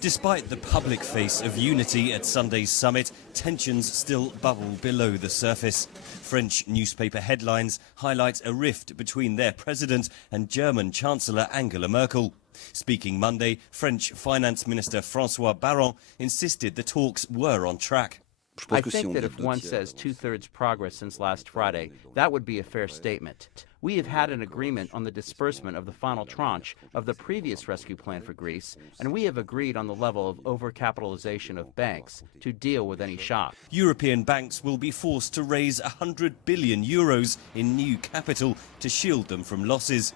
Despite the public face of unity at Sunday's summit, tensions still bubble below the surface. French newspaper headlines highlight a rift between their president and German Chancellor Angela Merkel. Speaking Monday, French Finance Minister François Baron insisted the talks were on track. I think that if one says two-thirds progress since last Friday, that would be a fair statement. We have had an agreement on the disbursement of the final tranche of the previous rescue plan for Greece, and we have agreed on the level of overcapitalization of banks to deal with any shock. European banks will be forced to raise €100 billion in new capital to shield them from losses.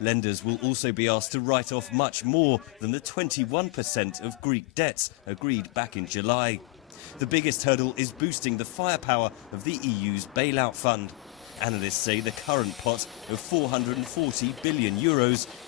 Lenders will also be asked to write off much more than the 21% of Greek debts agreed back in July. The biggest hurdle is boosting the firepower of the EU's bailout fund. Analysts say the current pot of €440 billion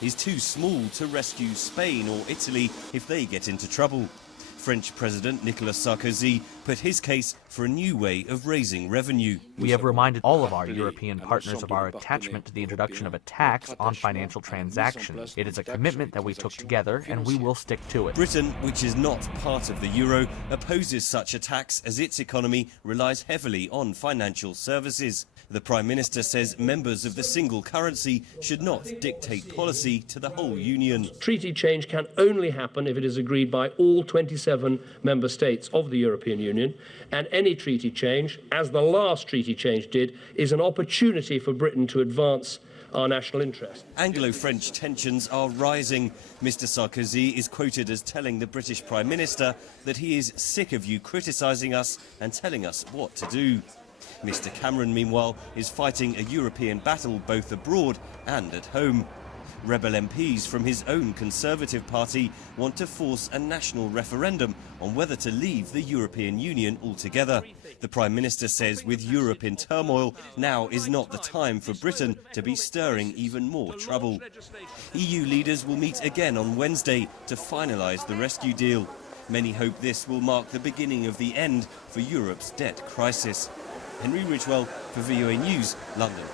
is too small to rescue Spain or Italy if they get into trouble. French President Nicolas Sarkozy put his case for a new way of raising revenue. We have reminded all of our European partners of our attachment to the introduction of a tax on financial transactions. It is a commitment that we took together, and we will stick to it. Britain, which is not part of the euro, opposes such a tax as its economy relies heavily on financial services. The Prime Minister says members of the single currency should not dictate policy to the whole Union. Treaty change can only happen if it is agreed by all 27 member states of the European Union, and any treaty change, as the last treaty change did, is an opportunity for Britain to advance our national interest. Anglo-French tensions are rising. Mr. Sarkozy is quoted as telling the British Prime Minister that he is sick of you criticising us and telling us what to do. Mr. Cameron, meanwhile, is fighting a European battle both abroad and at home. Rebel MPs from his own Conservative Party want to force a national referendum on whether to leave the European Union altogether. The Prime Minister says with Europe in turmoil, now is not the time for Britain to be stirring even more trouble. EU leaders will meet again on Wednesday to finalise the rescue deal. Many hope this will mark the beginning of the end for Europe's debt crisis. Henry Ridgewell for VOA News, London.